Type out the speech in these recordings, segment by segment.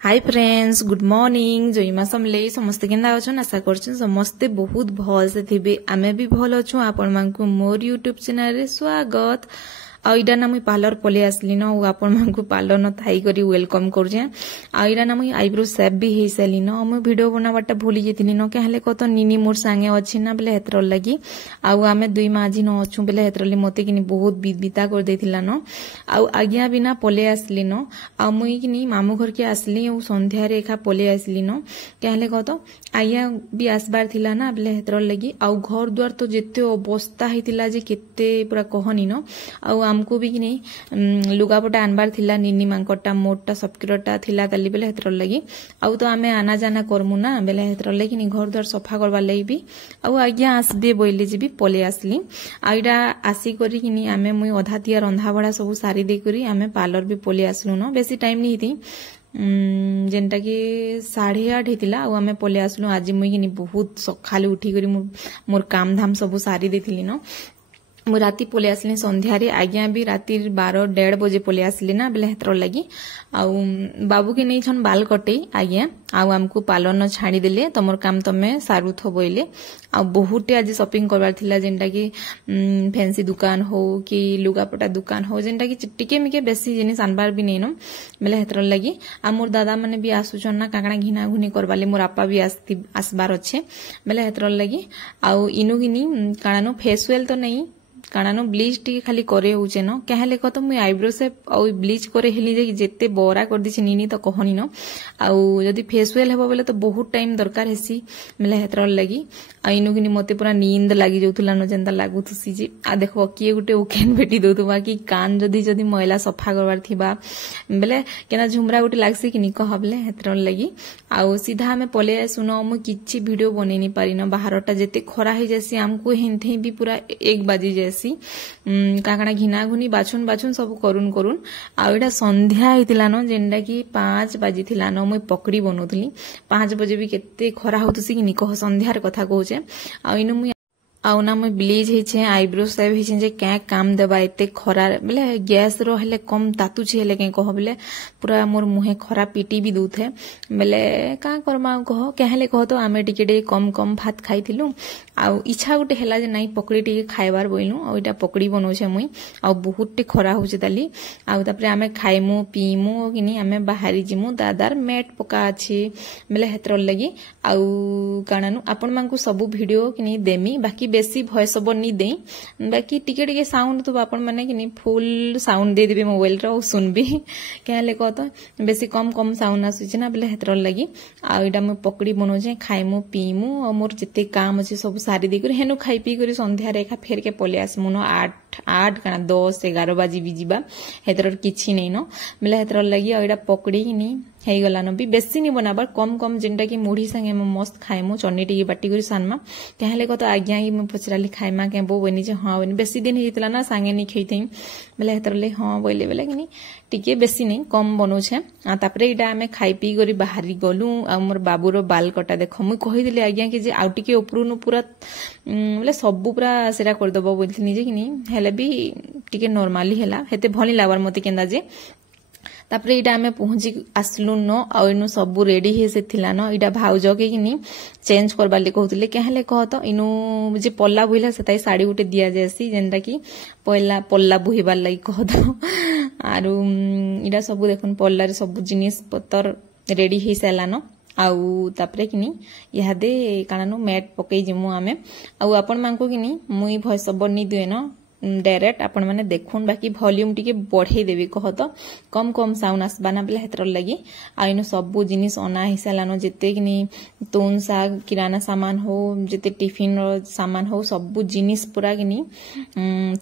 हाय friends, good morning. जोईमा समले समस्ते केंदा अछन आशा करछन समस्ते बहुत भल से थिबे। आमे भी भल अछु। आपण मानकु मोर यूट्यूब चैनल रे स्वागत। आ इडा ना मुई पार्लर पले आसली न और आपण मानकु पार्लर न थाई करी वेलकम करजे। आ इडा ना मुई आईब्रो शेप भी हेई सली न। मु वीडियो बनावाटा भूली जेतिनी न कहले कत निनी मोर संगे अछि ना बेले हेतर लागि। आ आमे दुई माजी न अछु बेले हेतर ले मते किनी बहुत बिता कर देथिला न। आ आज्ञा बिना पले आसली न। आ मुई किनी मामू घर के आसली और संध्या रे एखा पले आसली न कहले कत आज्ञा भी आसबार थिला ना बेले हेतर लागि। आ घर द्वार तो जेते अवस्था हेतिला जे केते पूरा कहनी न। आ हमको भी कि लुगापटा आनबार थिला निनी मांकटा मोटा सबकिरटा थिला काली बेले हेतर लगी। आउ तो आमे आना जाना करमु ना बेले हेतर लगी नि घर द्वार सफा करबा लई भी आउ आज्ञा आसबे बोइले जे भी पले आसली। आइडा आसी करी कि आमे मुई अधा तिया रंधा बड़ा सब सारी दे करी आमे पार्लर भी पले आसलु न। बेसी टाइम नहीं थी जेनटा कि 8:30 हेतिला आउ आमे पले आसलु। आज मुई कि बहुत सखाले उठी करी मोर काम धाम सब सारी देथिली न। मु राती पले आसली संध्या रे। आज्ञा भी राती 12-1:30 बजे पले आसली ना बेले हेतर लगी। आउ बाबू के नहीं छन बाल कटे आज्ञा आउ हमको पार्लर न छाड़ी देले तमर काम तमे सारू थो बोइले। आ बहुते आज शॉपिंग करबार थिला जेनटा कि फैंसी दुकान हो कि लुगापटा दुकान हो जेनटा कि टिके मिके बेसी जिनिस आनबार भी नहीं न बेले हेतर लगी। आ मोर दादा माने भी आसुछन ना काकड़ा घिना घुनी करबाले मोर आपा भी आसबार अच्छे बेले हेतर लगी। आउ इनु गिनी काणानो फेसवेल तो नहीं काणानो ब्लीच टी खाली करे होचे न कहले कत मुई आईब्रो से औ ब्लीच करे हेली जे जेते बरा कर दिछि निनी तो कहनी न। आउ जदी फेसवेल हेबो बेले तो बहुत टाइम दरकार हेसी बेले हेतर लगी। आ इनु गिनी मते पूरा नींद लागी जाउथुला न जेंता लागुथुसी जे। आ देखो किए गुटे ओकेन बेटी दोतुबा कि कान जदी मैला सफा करबार थिबा बेले केना झुमरा गुटे लागसी कि नि कहबले हेतर लगी। आउ सीधा हमें पले सुनो मु किछि वीडियो बनै नि पारी न। बाहरटा जेते खरा हे जैसी हमको हेंथे भी पूरा 1 बाजी जैसी काकड़ा घिना घुनी बाछुन सब करुन आ एटा संध्या हेतिला न जेंडा कि 5 बाजी थिला न। मुई पकड़ी बनौतली 5 बजे भी केते खरा होतुसी कि नि कह संध्यार कथा कहूचे। आ इनु मुई आउ ना मुई ब्लीच हेछे आईब्रो शेप हेछे जे क्या काम देबा एते खरा बेले गैस रो हेले कम तातु छे हेले के कह बेले पूरा मोर मुहे खरा पीटी भी दूथे बेले का करमा कह कहले कह तो आमे टिके कम भात खाइथिलु। आउ इच्छा गुटे हेला जे नहीं पकड़ी टिके खाइबार बोइलु। आ एटा पकड़ी बनौछे मुई आ बहुते खरा होचे ताली। आउ तापरे आमे खाइमु पीमु किनी आमे बाहरी जिमु दादार मेट पका अछि बेले हेतर लगी। आउ काणानु आपण मानकु सब वीडियो किनी देमी बाकी बेसी वॉइस ओवर नी दे बाकी टिके साउंड तो आपण माने किनी फुल साउंड दे देबे मोबाइल रो सुनबी कहले कहत बेसी कम साउंड आसुछि ना बेले हेतर लगी। आ एटा म पकड़ी बनौछे खाइमु पीमु आ मोर जते काम अछि सब सारी दे कर हेनु खाई पी कर संध्या रेखा फेर के पले आसमु न 8 काना 10-11 बाजी भी जीवा हेतर किछि नै न बेले हेतर लगी। आ एटा पकड़ी किनी हेई गला न भी बेसी नी बनाबार कम जेंटा कि मुढ़ी संगे म मस्त खाइमु चटनी टिके बाटी करी सानमा कहले कत आज्ञा कि म पचराली खाइमा के बो बनी जे हां बनी बेसी दिन हेतिला ना संगे नी खैथै बेले हेतर ले हां बोइले बेले किनी टिके बेसी नै कम बनौछे। आ तापरे इडा हमें खाई पी करी बाहरी गलु। आ मोर बाबू रो बाल कटा देखो मुई कहि दिले आज्ञा कि जे आउ टिके उपरु नु पूरा बोले सब पूरा सेरा कर दबो बोलथिनी जे किनी हेले भी टिके नॉर्मली हेला हेते भली लागबार मते केंदा जे। तापरे इडा हमें पहुंची आसलु न। आ इनु सब रेडी हे से थिला न। इडा भाउज के किनी चेंज करबा ले कहउतले कहले कहत इनु जे पल्ला बुइला सताई साड़ी उठे दिया जेसी जेंटा कि पल्ला बुहिबार लागि कहत। आरु इडा सब देखुन पल्ला रे सब जिनिस पत्तर रेडी हे सला न। आउ तापरे किनी यादे कानानु मैट पकई जिमु आमे। आउ आपण मानको किनी मुई वॉइस ओवर नी दुए न डायरेक्ट आपण माने देखुन बाकी वॉल्यूम टिके बढ़े देबी कहत कम साउंड आसबाना बेले हेतर लगी। आ इनो सब जिनिस अना हिसालानो जेते किनी तोन साग किराना सामान हो जेते टिफिन रो सामान हो सब जिनिस पूरा किनी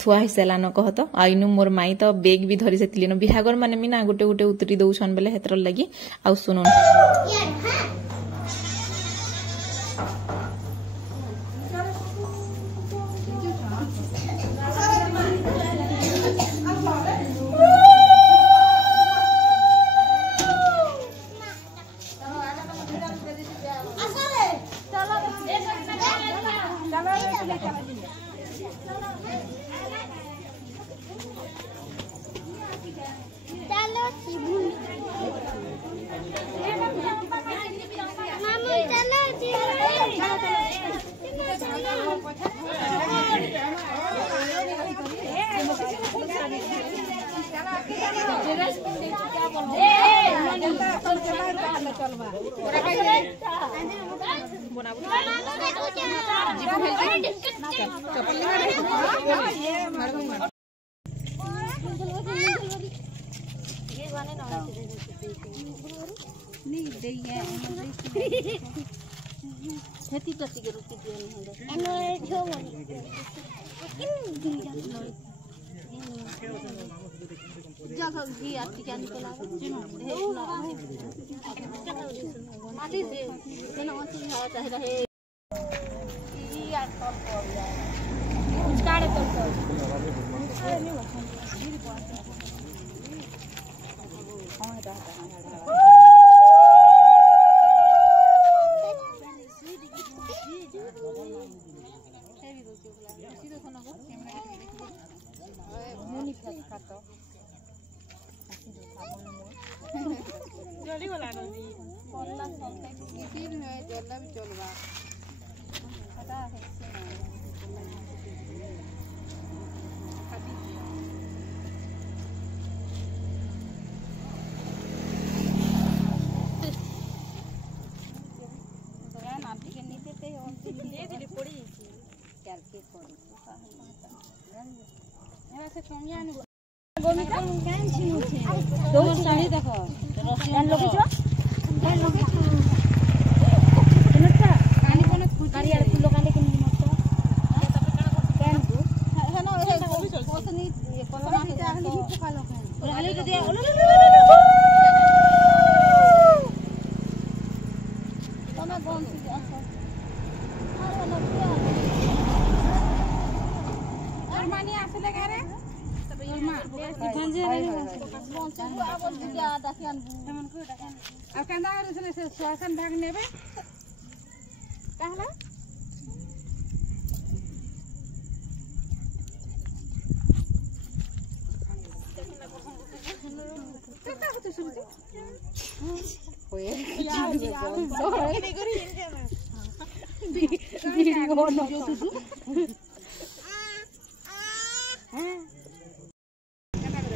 थुआ हिसालानो कहत। आ इनो मोर माई तो बैग भी धरि सेतिलिनो बिहागर माने मिना गुटे उतरी दउछन बेले हेतर लगी। आ सुनो चलो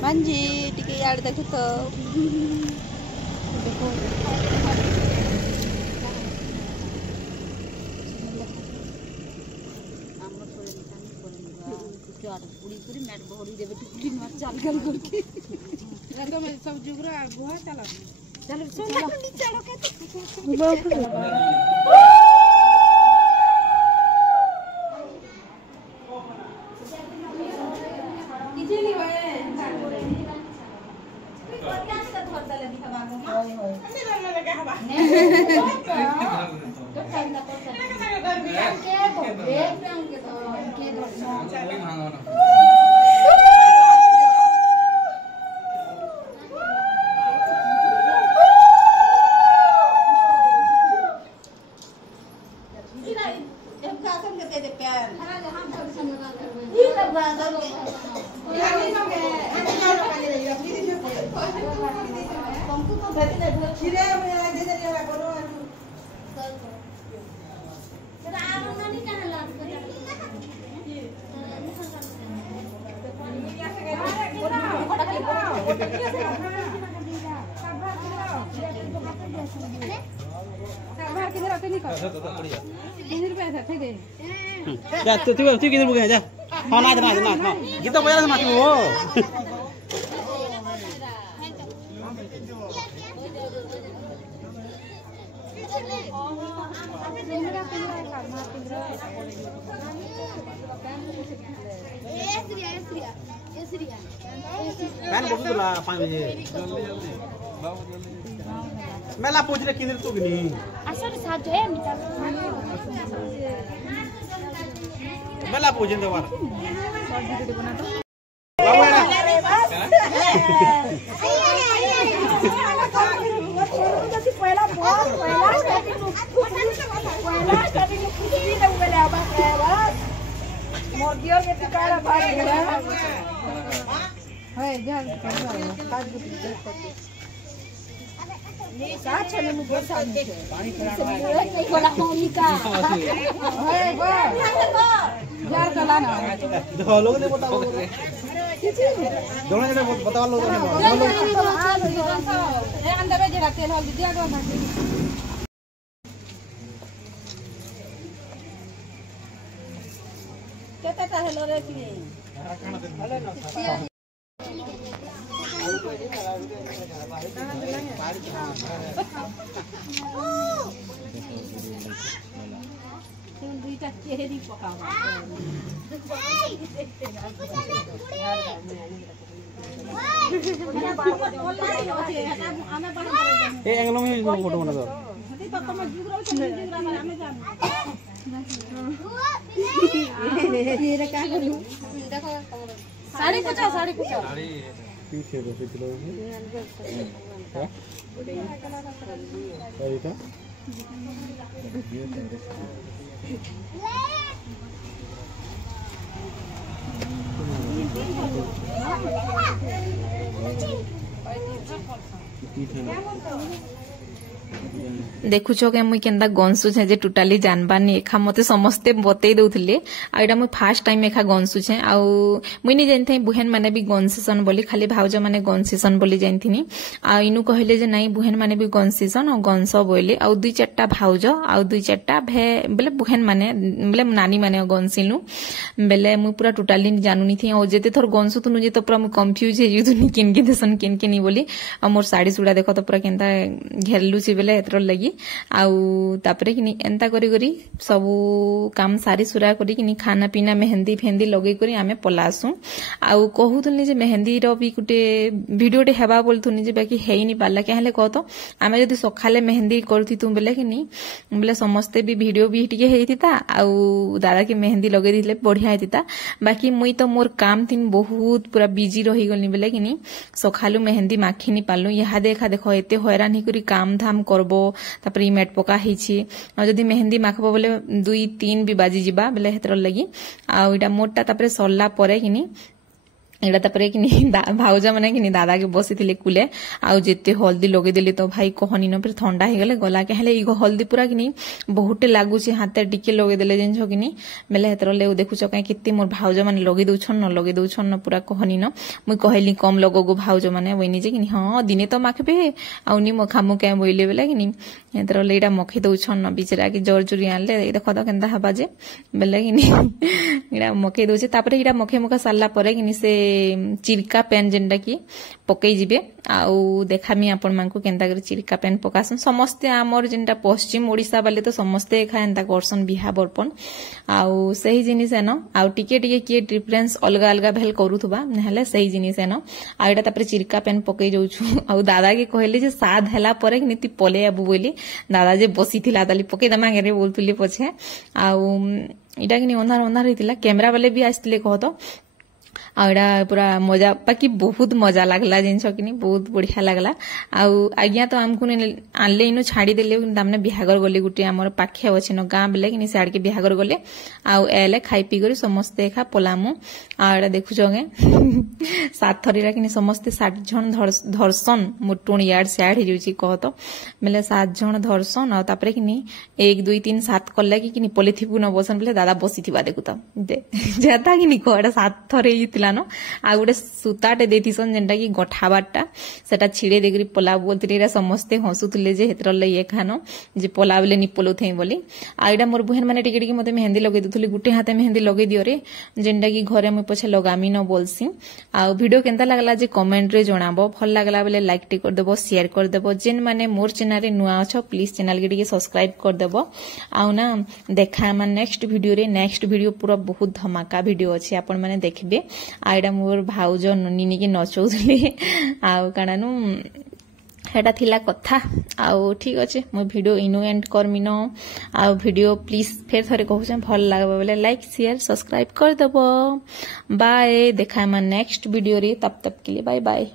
मंजी टिके यार देखो तो पूरी पूरी मैट बहरी देबे टुकली मार चाल गल करके रंग में सब जुगरा बुहा चला चलो चलो चलो के जा तू किधर बुके जा हां ना गीत बजा ना तू हो मैंने बोल तुला 5 बजे जल्दी मेला पूछ ले किधर तू गनी असर साथ है मेला पूछ दे वार देखो लोग ने बताओ दोनों जने बताओ लोग रे अंदर में जरा तेल हल्दी दिया दो ना केता हेलो रे की दुईटा केरी पकावा ए एंगल में फोटो बना दो साड़ी कुछ पीछे बस किलो साड़ी का देखुछ के मुई केंदा गनसु छे जे टोटाली जानबानी एखा मते समस्ते बतई दउथिले आ एटा मुई फर्स्ट टाइम एखा गनसु छे आ मुई नि जानथै बुहेन माने भी गनसीसन बोली खाली भाउज माने गनसीसन बोली जानथिनी आ इनु कहले जे नाही बुहेन माने भी गनसीसन आ गनस बोले आ दुई चारटा भाउज आ दुई चारटा भे बेले बुहेन माने बेले नानी माने गनसिलु बेले मुई पूरा टोटाली जानुनी थी आ जेते थोर गनसु तुनु जे तो पूरा मुई कंफ्यूज हे जुदुनी किन के देसन किन के नी बोली आ मोर साड़ी सुडा देखो तो पूरा केंता घेरलु छि बेले एतर लगी आउ तापरे कि एंता करी करी सबू काम सारी सुरा करी कि खाना पीना मेहंदी फेंदी लगे करी आमे पलासु आउ कहूतुनी जे मेहंदी रो भी गुटे वीडियोटे हेबा बोलथुनी जे बाकी हेई नि पाला के हले कहतो आमे जदी सखाले मेहंदी करथि तु बेले कि बेले समस्ते भी वीडियो भी टिके हेइतिता आउ दादा के मेहंदी लगे दिले बढ़िया हेतिता बाकी मुई तो मोर काम थिन बहुत पूरा बिजी रही गलनी बेले कि सखालु मेहंदी माखी नि पालु यहा देखा देखो एते हैरान ही करी काम धाम करबो तापर ई मेट पका हिछि आ जदी मेहंदी माखबो बोले 2-3 भी बाजी जिबा बेले हेतर लगी आ इटा मोटा तापर सरला परे किनी एटा तापर कि भाउज माने कि दादा के बसी कुले आउ जेते हल्दी लगे दिली तो भाई कहनी न फिर ठंडा हे गले गला के हले ई हल्दी पूरा कि बहुत लागु छी हाथे टिके लगे देले जिंस कि बेले हेतर ले देखुछ काई कित्ती मोर भाउज माने लगे दउछन न पूरा कहनी न मुई कहली कम लगो भाउज माने वइनी जे कि हां दिने तो माखबे आउ नि म खामु के बोइले बेले कि हेतर ले एटा मखि दउछन न बिचरा कि जोर जोरी आनले देखो तो केनता हबा जे बेले कि एटा मखि दउछे तापर एटा मखे मुका सालला परे कि से चिरका पेन जेंडा की पकई जिबे आउ देखामी आपण मानकु केनता कर चिरका पेन पकासन समस्ते आमर जेंडा पश्चिम ओडिसा वाले तो समस्ते एखा एंता करसन बिहा बरपन आउ सही जिनिस एनो आउ टिके टिके के डिफरेंस अलगा अलगा भेल करूथबा नहले सही जिनिस एनो आ एटा तापर चिरका पेन पकई जाउछु आउ दादा के कहले जे साध हैला परे नीति पले आबु बोली दादा जे बसिथिला ताली पकई दमा गेरे बोलतुली पछे आउ इटा कि अंधार अंधार हितिला कैमरा वाले भी आस्तिले कहतो आउडा पूरा मजा बाकी बहुत मजा लागला जिनस कि बहुत बढ़िया लागला आउ आज्ञा तो आमको आनले इनु छाड़ी देले तामने बिहागर गले गुटे हमर पाखे अछि न गां बेले कि साड के बिहागर गले आउ एले खाई पी करी समस्ते खा पलामु आउडा देखु जगे सात थरीरा कि समस्ते 60 जन धरसन मुटुण याड साड हे जुची कहतो बेले 7 जन धरसन आ तापरे कि 1 2 3 7 कल्ला कि पलिथिबु न बसन बेले दादा बसिथिबा देखु त दे जेता कि कोडा 7 थरे न आ गोटे सूताटे देथिसन जेंटा कि गठाबाटा सेटा छिड़े देकरी पला बोलतिरे समस्ते हसुतले जे हेतर ले ये खानो जे पला बेले नि पलोथै बोली आ एटा मोर बहन माने टिके टिके मते मेहंदी लगे दथुली गुटे हाथे मेहंदी लगे दियो रे जेंटा कि घरे म पछे लगामी न बोलसी आ वीडियो केनता लागला जे कमेंट रे जणाबो भल लागला बेले लाइक टी कर देबो शेयर कर देबो जेन माने मोर चैनल रे नुआ अछ प्लीज चैनल के टिके सब्सक्राइब कर देबो आ ना देखा मन नेक्स्ट वीडियो पूरा बहुत धमाका वीडियो अछि आपण माने देखबे आ एटा मोर भाउज ननी के नचौले आउ काणानु हेटा थिला कथा आउ ठीक अछि मो वीडियो इनो एंड करमी न आउ वीडियो प्लीज फेर थरे कहू भल लागबो बेले लाइक शेयर सब्सक्राइब कर देबो बाय देखा हम नेक्स्ट वीडियो रे तब तक के लिए बाय बाय।